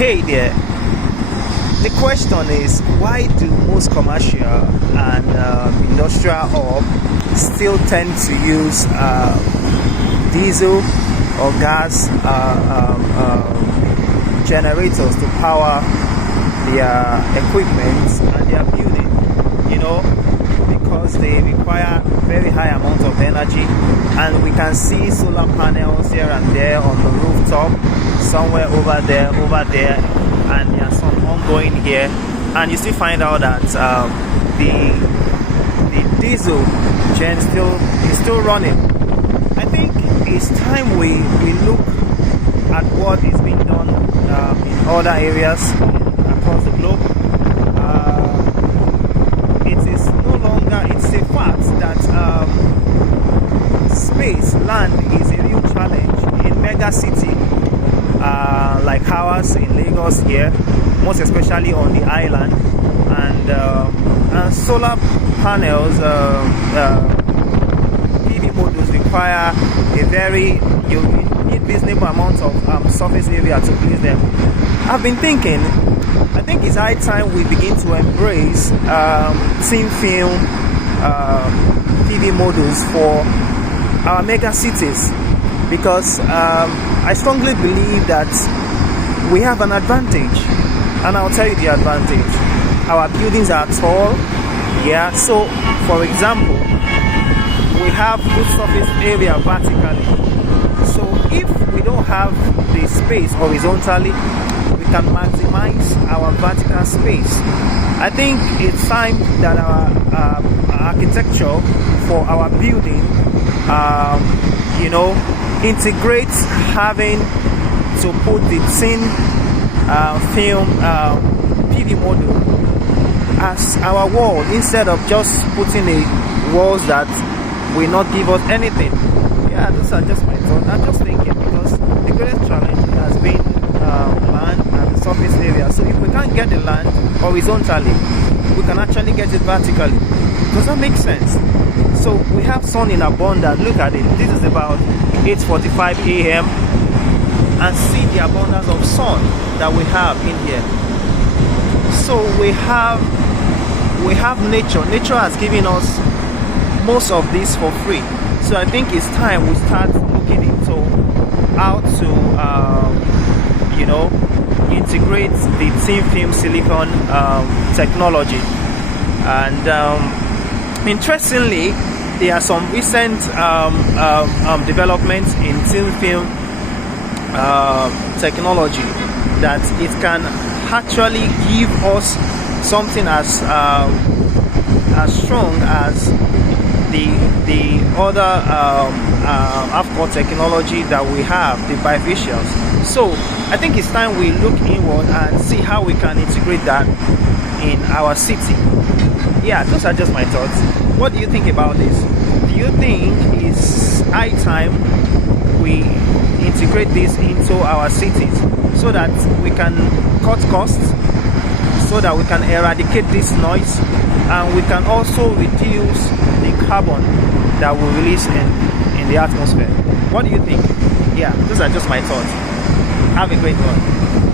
Hey there. The question is, why do most commercial and industrial hubs still tend to use diesel or gas generators to power their equipment and their building? Because they require very high amount of energy, and we can see solar panels here and there on the rooftop, somewhere over there, and there are some ongoing here, and you still find out that the diesel gen is still running. I think it's time we look at what is being done in other areas across the globe. It's a fact that land is a real challenge in mega city like ours in Lagos here, most especially on the island, and solar panels, PV modules require you need reasonable amount of surface area to place them. I think it's high time we begin to embrace thin film PV modules for our mega cities, because I strongly believe that we have an advantage, and I'll tell you the advantage. Our buildings are tall, so for example, we have good surface area vertically, so if we don't have the space horizontally, we can maximize our vertical space. I think it's time that our architecture for our building integrates having to put the thin film PV module as our wall, instead of just putting a walls that will not give us anything. Those are just my thoughts. I'm just thinking, because the greatest challenge has been land and the surface area. So if we can't get the land horizontally, we can actually get it vertically. Does that make sense? So we have sun in abundance. Look at it. This is about 8:45 a.m. and see the abundance of sun that we have in here. So we have nature. Nature has given us most of this for free. So I think it's time we start looking into how to integrate the thin film silicon technology. And interestingly, there are some recent developments in thin film technology that it can actually give us something as strong as the other half-core technology that we have, the bifacials. So I think it's time we look inward and see how we can integrate that in our city. Those are just my thoughts. What do you think about this? Do you think it's high time we integrate this into our cities so that we can cut costs, so that we can eradicate this noise, and we can also reduce the carbon that we release in the atmosphere? What do you think? Those are just my thoughts. Have a great one.